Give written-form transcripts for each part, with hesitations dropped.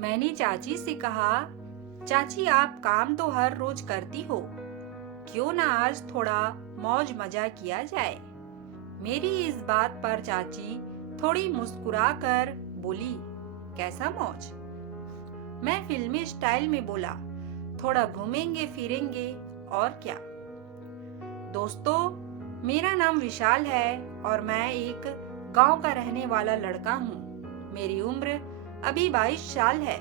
मैंने चाची से कहा, चाची आप काम तो हर रोज करती हो, क्यों ना आज थोड़ा मौज मजा किया जाए। मेरी इस बात पर चाची थोड़ी मुस्कुराकर बोली, कैसा मौज? मैं फिल्मी स्टाइल में बोला, थोड़ा घूमेंगे फिरेंगे और क्या। दोस्तों, मेरा नाम विशाल है और मैं एक गांव का रहने वाला लड़का हूँ। मेरी उम्र अभी 22 साल है।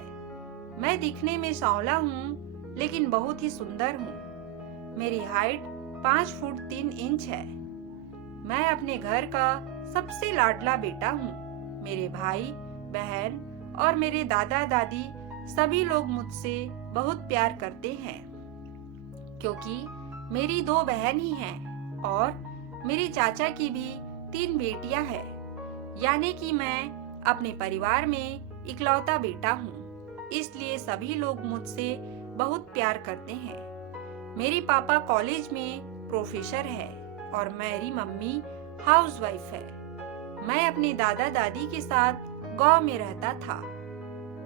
मैं दिखने में सांवला हूँ, लेकिन बहुत ही सुंदर हूँ। मेरी हाइट 5 फुट 3 इंच है। मैं अपने घर का सबसे लाडला बेटा हूँ। मेरे भाई बहन और मेरे दादा दादी सभी लोग मुझसे बहुत प्यार करते हैं, क्योंकि मेरी 2 बहन ही हैं और मेरे चाचा की भी 3 बेटियां हैं। यानी कि मैं अपने परिवार में इकलौता बेटा हूँ, इसलिए सभी लोग मुझसे बहुत प्यार करते हैं। मेरे पापा कॉलेज में प्रोफेसर है और मेरी मम्मी हाउसवाइफ है। मैं अपने दादा दादी के साथ गांव में रहता था।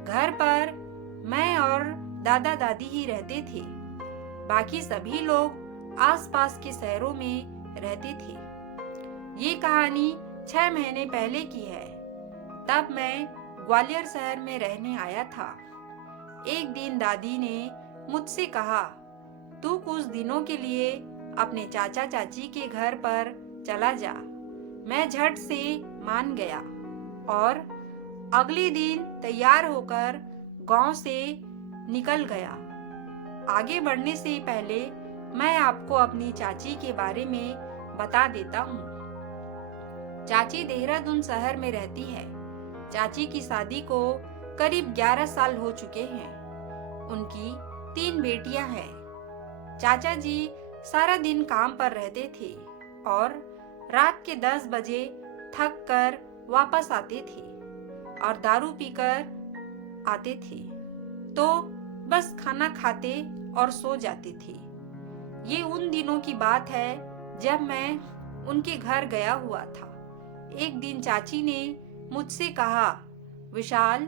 घर पर मैं और दादा दादी ही रहते थे। बाकी सभी लोग आसपास के शहरों में रहते थे। ये कहानी 6 महीने पहले की है। तब मैं ग्वालियर शहर में रहने आया था। एक दिन दादी ने मुझसे कहा, तू कुछ दिनों के लिए अपने चाचा चाची के घर पर चला जा। मैं झट से मान गया और अगले दिन तैयार होकर गांव से निकल गया। आगे बढ़ने से पहले मैं आपको अपनी चाची के बारे में बता देता हूँ। चाची देहरादून शहर में रहती है। चाची की शादी को करीब 11 साल हो चुके हैं। उनकी 3 बेटियां हैं। चाचा जी सारा दिन काम पर रहते थे और रात के 10 बजे थक कर वापस आते थे और दारू पीकर आते थे, तो बस खाना खाते और सो जाते थे। ये उन दिनों की बात है जब मैं उनके घर गया हुआ था। एक दिन चाची ने मुझसे कहा, विशाल,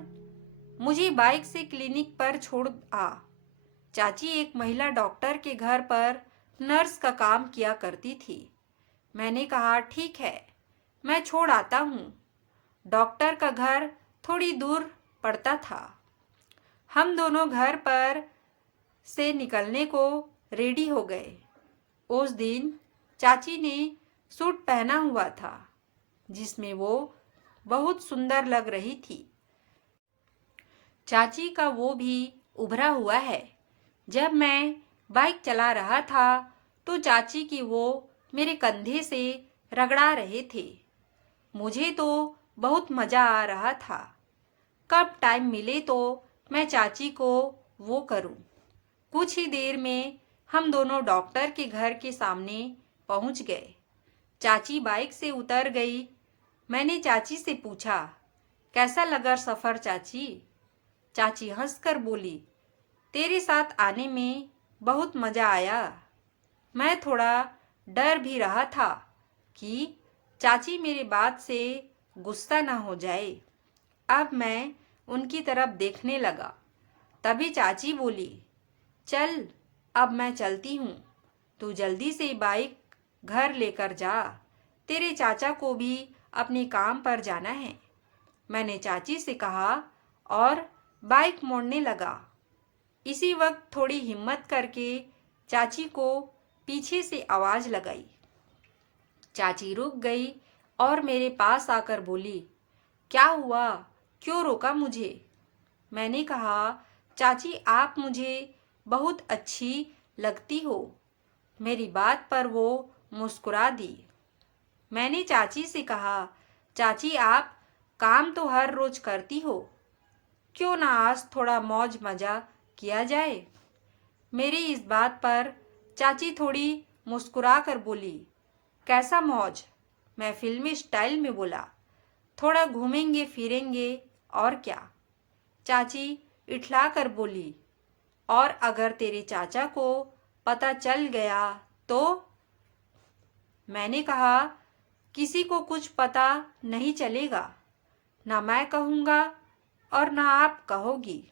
मुझे बाइक से क्लिनिक पर छोड़ आ। चाची एक महिला डॉक्टर के घर पर नर्स का काम किया करती थी। मैंने कहा, ठीक है, मैं छोड़ आता हूँ। डॉक्टर का घर थोड़ी दूर पड़ता था। हम दोनों घर पर से निकलने को रेडी हो गए। उस दिन चाची ने सूट पहना हुआ था, जिसमें वो बहुत सुंदर लग रही थी। चाची का वो भी उभरा हुआ है। जब मैं बाइक चला रहा था तो चाची की वो मेरे कंधे से रगड़ा रहे थे। मुझे तो बहुत मजा आ रहा था। कब टाइम मिले तो मैं चाची को वो करूं। कुछ ही देर में हम दोनों डॉक्टर के घर के सामने पहुंच गए। चाची बाइक से उतर गई। मैंने चाची से पूछा, कैसा लगा सफर चाची? चाची हंसकर बोली, तेरे साथ आने में बहुत मजा आया। मैं थोड़ा डर भी रहा था कि चाची मेरी बात से गुस्सा ना हो जाए। अब मैं उनकी तरफ देखने लगा। तभी चाची बोली, चल अब मैं चलती हूँ। तू जल्दी से बाइक घर लेकर जा। तेरे चाचा को भी अपने काम पर जाना है। मैंने चाची से कहा और बाइक मोड़ने लगा। इसी वक्त थोड़ी हिम्मत करके चाची को पीछे से आवाज लगाई। चाची रुक गई और मेरे पास आकर बोली, क्या हुआ? क्यों रोका मुझे? मैंने कहा, चाची आप मुझे बहुत अच्छी लगती हो। मेरी बात पर वो मुस्कुरा दी। मैंने चाची से कहा, चाची आप काम तो हर रोज करती हो, क्यों ना आज थोड़ा मौज मजा किया जाए। मेरी इस बात पर चाची थोड़ी मुस्कुरा कर बोली, कैसा मौज? मैं फिल्मी स्टाइल में बोला, थोड़ा घूमेंगे फिरेंगे और क्या। चाची इठला कर बोली, और अगर तेरे चाचा को पता चल गया तो? मैंने कहा, किसी को कुछ पता नहीं चलेगा, ना मैं कहूँगा और ना आप कहोगी।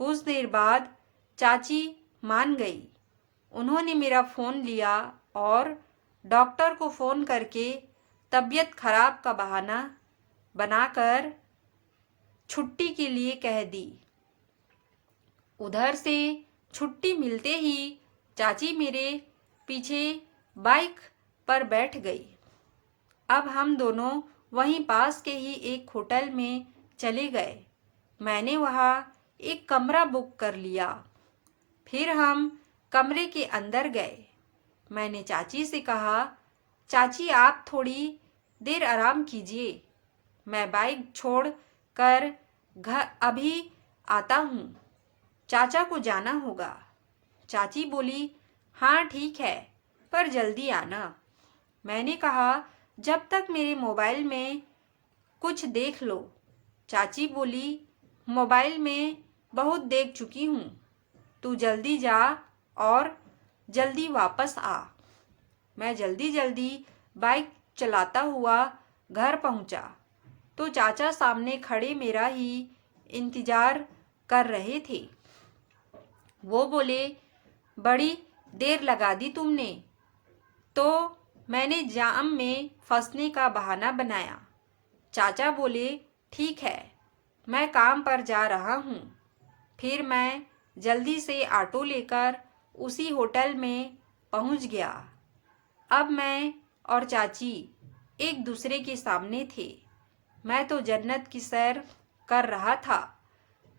कुछ देर बाद चाची मान गई। उन्होंने मेरा फ़ोन लिया और डॉक्टर को फ़ोन करके तबीयत खराब का बहाना बनाकर छुट्टी के लिए कह दी। उधर से छुट्टी मिलते ही चाची मेरे पीछे बाइक पर बैठ गई। अब हम दोनों वहीं पास के ही एक होटल में चले गए। मैंने वहाँ एक कमरा बुक कर लिया। फिर हम कमरे के अंदर गए। मैंने चाची से कहा, चाची आप थोड़ी देर आराम कीजिए, मैं बाइक छोड़ कर घर अभी आता हूँ, चाचा को जाना होगा। चाची बोली, हाँ ठीक है, पर जल्दी आना। मैंने कहा, जब तक मेरे मोबाइल में कुछ देख लो। चाची बोली, मोबाइल में बहुत देख चुकी हूँ, तू जल्दी जा और जल्दी वापस आ। मैं जल्दी जल्दी बाइक चलाता हुआ घर पहुंचा तो चाचा सामने खड़े मेरा ही इंतजार कर रहे थे। वो बोले, बड़ी देर लगा दी तुमने। तो मैंने जाम में फंसने का बहाना बनाया। चाचा बोले, ठीक है, मैं काम पर जा रहा हूँ। फिर मैं जल्दी से ऑटो लेकर उसी होटल में पहुँच गया। अब मैं और चाची एक दूसरे के सामने थे। मैं तो जन्नत की सैर कर रहा था।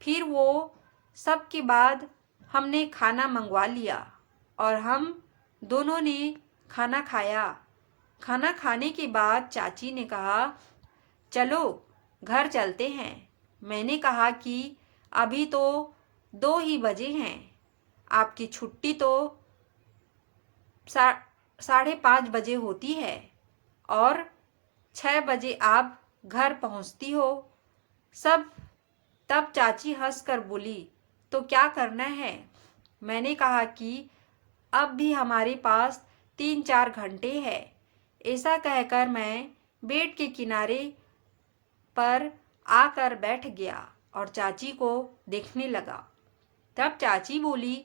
फिर वो सब के बाद हमने खाना मंगवा लिया और हम दोनों ने खाना खाया। खाना खाने के बाद चाची ने कहा, चलो घर चलते हैं। मैंने कहा कि अभी तो 2 ही बजे हैं, आपकी छुट्टी तो 5:30 बजे होती है और 6 बजे आप घर पहुंचती हो। सब तब चाची हंसकर बोली, तो क्या करना है? मैंने कहा कि अब भी हमारे पास 3-4 घंटे है। ऐसा कहकर मैं बेड के किनारे पर आकर बैठ गया और चाची को देखने लगा। तब चाची बोली,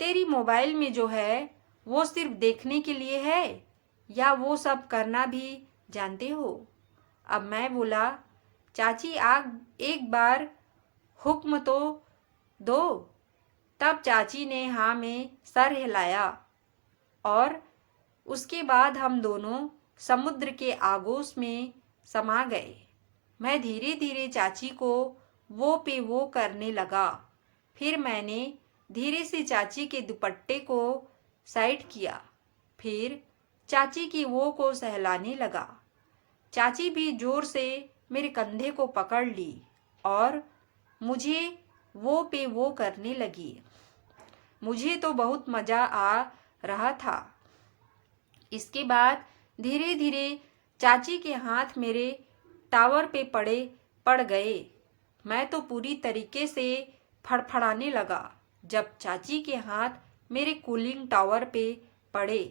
तेरी मोबाइल में जो है वो सिर्फ देखने के लिए है या वो सब करना भी जानते हो? अब मैं बोला, चाची आग एक बार हुक्म तो दो। तब चाची ने हाँ में सर हिलाया और उसके बाद हम दोनों समुद्र के आगोश में समा गए। मैं धीरे धीरे चाची को वो पे वो करने लगा। फिर मैंने धीरे से चाची के दुपट्टे को साइड किया। फिर चाची की वो को सहलाने लगा। चाची भी जोर से मेरे कंधे को पकड़ ली और मुझे वो पे वो करने लगी। मुझे तो बहुत मज़ा आ रहा था। इसके बाद धीरे धीरे चाची के हाथ मेरे टावर पे पड़ गए। मैं तो पूरी तरीके से फड़फड़ाने लगा जब चाची के हाथ मेरे कूलिंग टावर पे पड़े।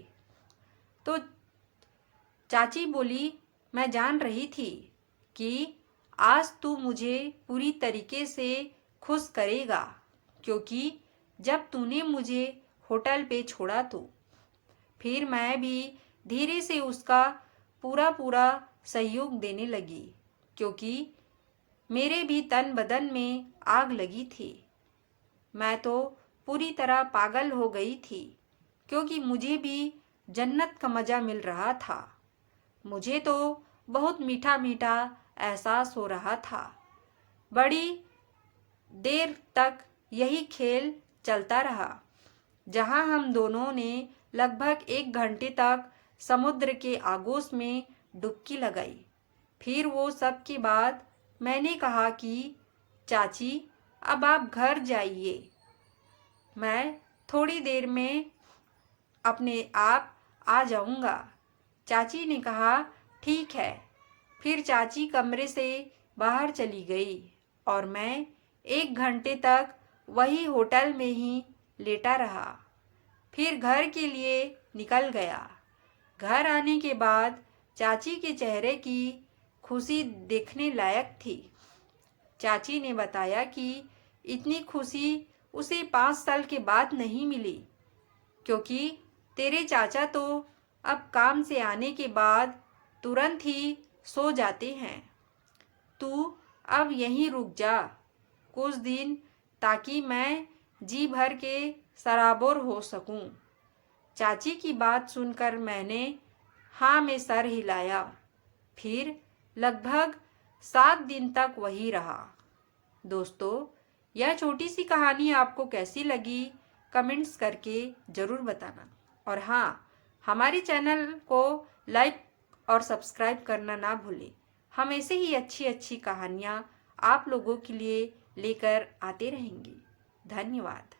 तो चाची बोली, मैं जान रही थी कि आज तू मुझे पूरी तरीके से खुश करेगा, क्योंकि जब तूने मुझे होटल पे छोड़ा तो फिर मैं भी धीरे से उसका पूरा पूरा सहयोग देने लगी, क्योंकि मेरे भी तन बदन में आग लगी थी। मैं तो पूरी तरह पागल हो गई थी, क्योंकि मुझे भी जन्नत का मज़ा मिल रहा था। मुझे तो बहुत मीठा मीठा एहसास हो रहा था। बड़ी देर तक यही खेल चलता रहा, जहां हम दोनों ने लगभग 1 घंटे तक समुद्र के आगोश में डुबकी लगाई। फिर वो सब के बाद मैंने कहा कि चाची अब आप घर जाइए, मैं थोड़ी देर में अपने आप आ जाऊंगा। चाची ने कहा, ठीक है। फिर चाची कमरे से बाहर चली गई और मैं 1 घंटे तक वही होटल में ही लेटा रहा। फिर घर के लिए निकल गया। घर आने के बाद चाची के चेहरे की खुशी देखने लायक थी। चाची ने बताया कि इतनी खुशी उसे 5 साल के बाद नहीं मिली, क्योंकि तेरे चाचा तो अब काम से आने के बाद तुरंत ही सो जाते हैं। तू अब यहीं रुक जा कुछ दिन, ताकि मैं जी भर के सराबोर हो सकूं। चाची की बात सुनकर मैंने हाँ में सर हिलाया। फिर लगभग 7 दिन तक वही रहा। दोस्तों, यह छोटी सी कहानी आपको कैसी लगी कमेंट्स करके ज़रूर बताना। और हाँ, हमारे चैनल को लाइक और सब्सक्राइब करना ना भूलें। हम ऐसे ही अच्छी अच्छी कहानियाँ आप लोगों के लिए लेकर आते रहेंगे। धन्यवाद।